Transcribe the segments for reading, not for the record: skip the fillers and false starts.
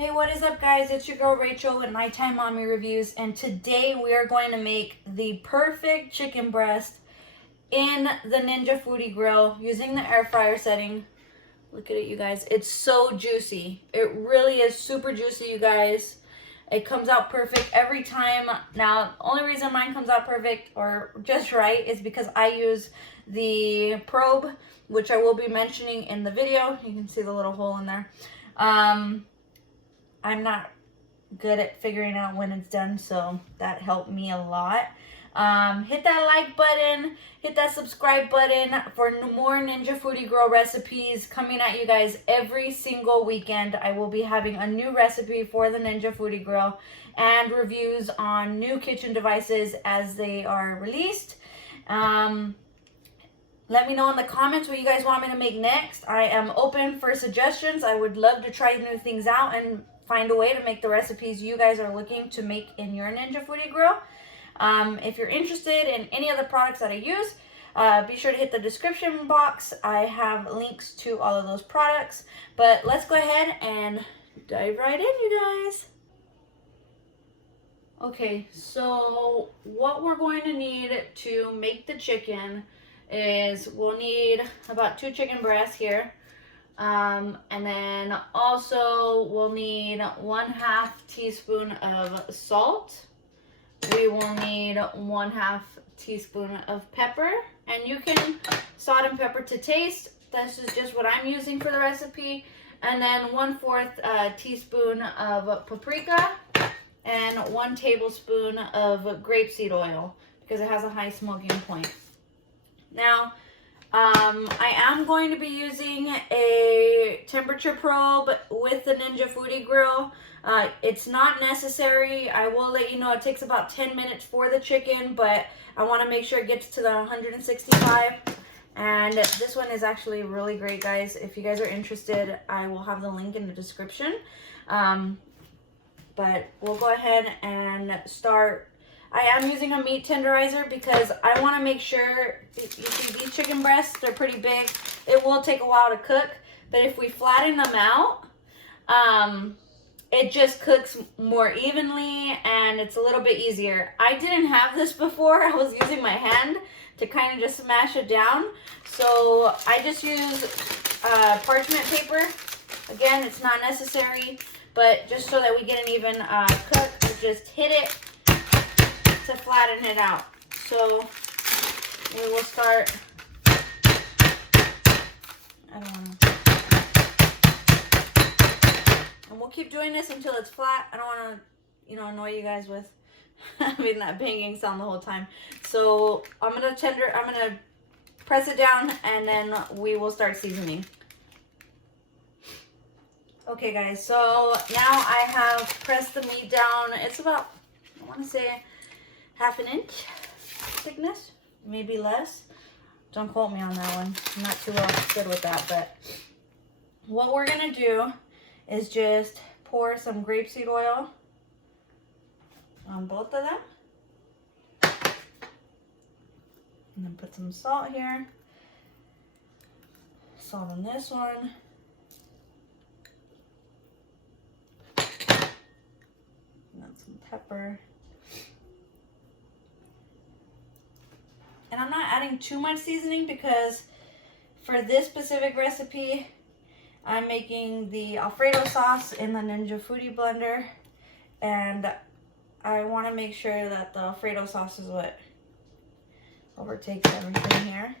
Hey, what is up guys? It's your girl Rachel with Nighttime Mommy Reviews, and today we are going to make the perfect chicken breast in the Ninja Foodi Grill using the air fryer setting. Look at it, you guys. It's so juicy. It really is super juicy, you guys. It comes out perfect every time. Now, the only reason mine comes out perfect or just right is because I use the probe, which I will be mentioning in the video. You can see the little hole in there. I'm not good at figuring out when it's done, so that helped me a lot. Hit that like button, hit that subscribe button for more Ninja Foodi Grill recipes coming at you guys every single weekend. I will be having a new recipe for the Ninja Foodi Grill and reviews on new kitchen devices as they are released. Let me know in the comments what you guys want me to make next. I am open for suggestions. I would love to try new things out and find a way to make the recipes you guys are looking to make in your Ninja Foodi Grill. If you're interested in any of the products that I use, be sure to hit the description box. I have links to all of those products. But let's go ahead and dive right in, you guys. Okay, so what we're going to need to make the chicken is we'll need about 2 chicken breasts here. And then also we'll need 1/2 teaspoon of salt. We will need 1/2 teaspoon of pepper, and you can salt and pepper to taste. This is just what I'm using for the recipe. And then 1/4 teaspoon of paprika and 1 tablespoon of grapeseed oil because it has a high smoking point. Now, I am going to be using a temperature probe with the Ninja Foodi Grill. It's not necessary. I will let you know it takes about 10 minutes for the chicken, but I want to make sure it gets to the 165. And this one is actually really great, guys. If you guys are interested, I will have the link in the description. But we'll go ahead and start. I am using a meat tenderizer because I want to make sure, you see these chicken breasts, they're pretty big. It will take a while to cook, but if we flatten them out, it just cooks more evenly and it's a little bit easier. I didn't have this before. I was using my hand to kind of just smash it down. So I just use parchment paper. Again, it's not necessary, but just so that we get an even cook, we just hit it to flatten it out. So we will start, I don't know. And we'll keep doing this until it's flat. I don't want to, annoy you guys with having that banging sound the whole time. So I'm going to press it down and then we will start seasoning. Okay guys, so now I have pressed the meat down. It's about, I want to say, 1/2 inch thickness, maybe less. Don't quote me on that one. I'm not too good with that, but what we're going to do is just pour some grapeseed oil on both of them. And then put some salt here. Salt on this one. And then some pepper. And I'm not adding too much seasoning because for this specific recipe, I'm making the Alfredo sauce in the Ninja Foodi blender. And I want to make sure that the Alfredo sauce is what overtakes everything here.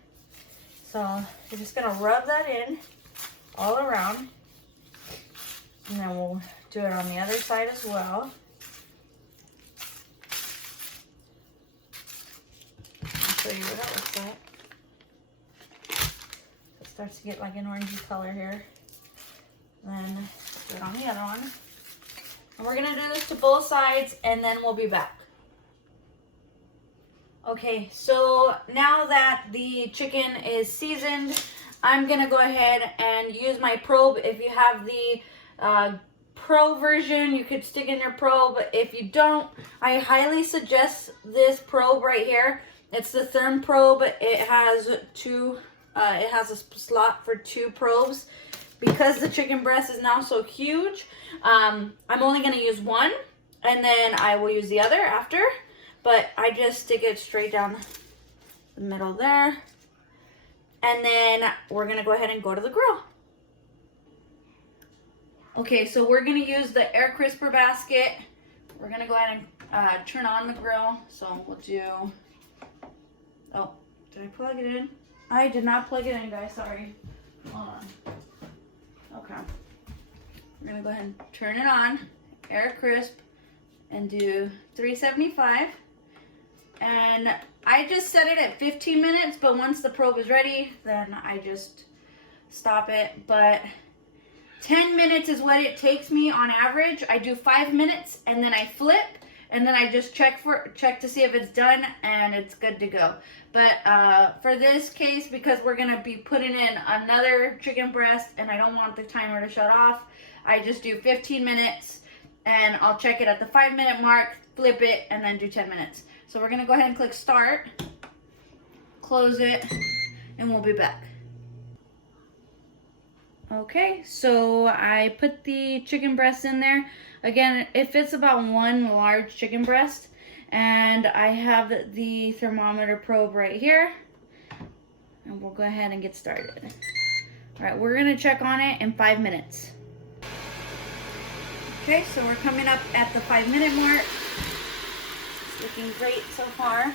So you're just going to rub that in all around. And then we'll do it on the other side as well. Show you what that looks like. It starts to get like an orangey color here. Then do it on the other one. And we're gonna do this to both sides and then we'll be back. Okay, so now that the chicken is seasoned, I'm gonna go ahead and use my probe. If you have the Pro version, you could stick in your probe. If you don't, I highly suggest this probe right here. It's the Thermometer probe. It has a slot for 2 probes. because the chicken breast is now so huge, I'm only going to use one, and then I will use the other after. But I just stick it straight down the middle there. And then we're going to go ahead and go to the grill. Okay, so we're going to use the air crisper basket. We're going to go ahead and turn on the grill. So we'll do... Oh, did I plug it in? I did not plug it in, guys. Sorry. Hold on. Okay. We're going to go ahead and turn it on. Air crisp. And do 375. And I just set it at 15 minutes, but once the probe is ready, then I just stop it. But 10 minutes is what it takes me on average. I do 5 minutes and then I flip, and then I just check to see if it's done, and it's good to go. But for this case, because we're gonna be putting in another chicken breast and I don't want the timer to shut off, I just do 15 minutes and I'll check it at the 5-minute mark, flip it, and then do 10 minutes. So we're gonna go ahead and click start, close it, and we'll be back. Okay, so I put the chicken breast in there. Again, it fits about one large chicken breast. And I have the thermometer probe right here. And we'll go ahead and get started. All right, we're gonna check on it in 5 minutes. Okay, so we're coming up at the 5-minute mark. Looking great so far.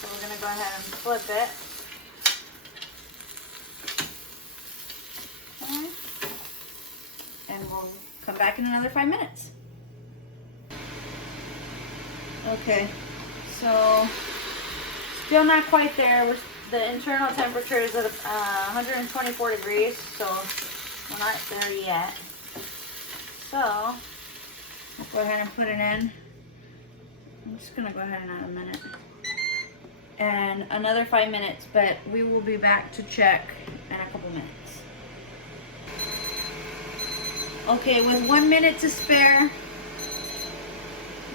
So we're gonna go ahead and flip it. Okay. And we'll come back in another 5 minutes. Okay, so still not quite there. The internal temperature is at 124 degrees, so we're not there yet. So I'll go ahead and put it in. I'm just gonna go ahead and add a minute. And another 5 minutes, but we will be back to check in a couple minutes. Okay, with 1 minute to spare,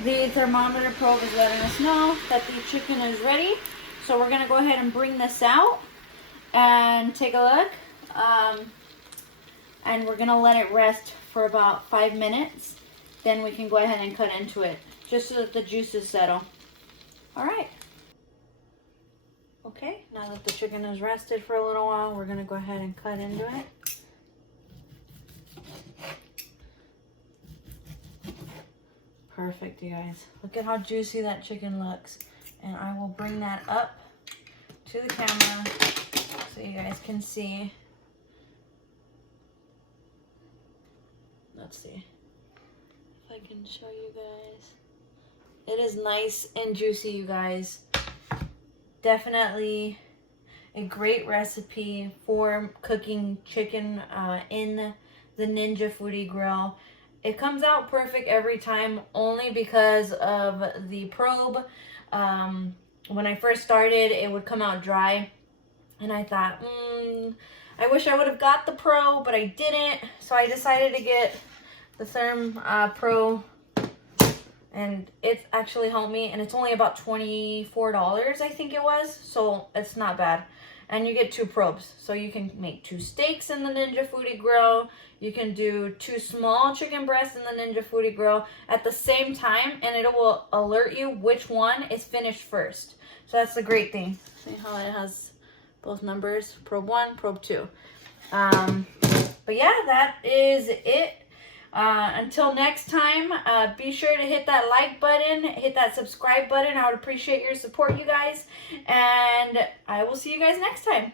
the thermometer probe is letting us know that the chicken is ready. So we're gonna go ahead and bring this out and take a look. And we're gonna let it rest for about 5 minutes. Then we can go ahead and cut into it, just so that the juices settle. All right. Okay, now that the chicken is rested for a little while, we're gonna go ahead and cut into it. Perfect, you guys. Look at how juicy that chicken looks. And I will bring that up to the camera so you guys can see. Let's see if I can show you guys. It is nice and juicy, you guys. Definitely a great recipe for cooking chicken in the Ninja Foodi Grill. It comes out perfect every time, only because of the probe. When I first started, it would come out dry. And I thought, I wish I would have got the Pro, but I didn't. So I decided to get the Therm Pro. And it actually helped me. And it's only about $24, I think it was. So it's not bad. And you get 2 probes. So you can make 2 steaks in the Ninja Foodi Grill. You can do 2 small chicken breasts in the Ninja Foodi Grill at the same time, and it will alert you which one is finished first. So that's the great thing. See how it has both numbers, probe 1, probe 2. But yeah, that is it. Until next time, be sure to hit that like button, hit that subscribe button. I would appreciate your support, you guys. And I will see you guys next time.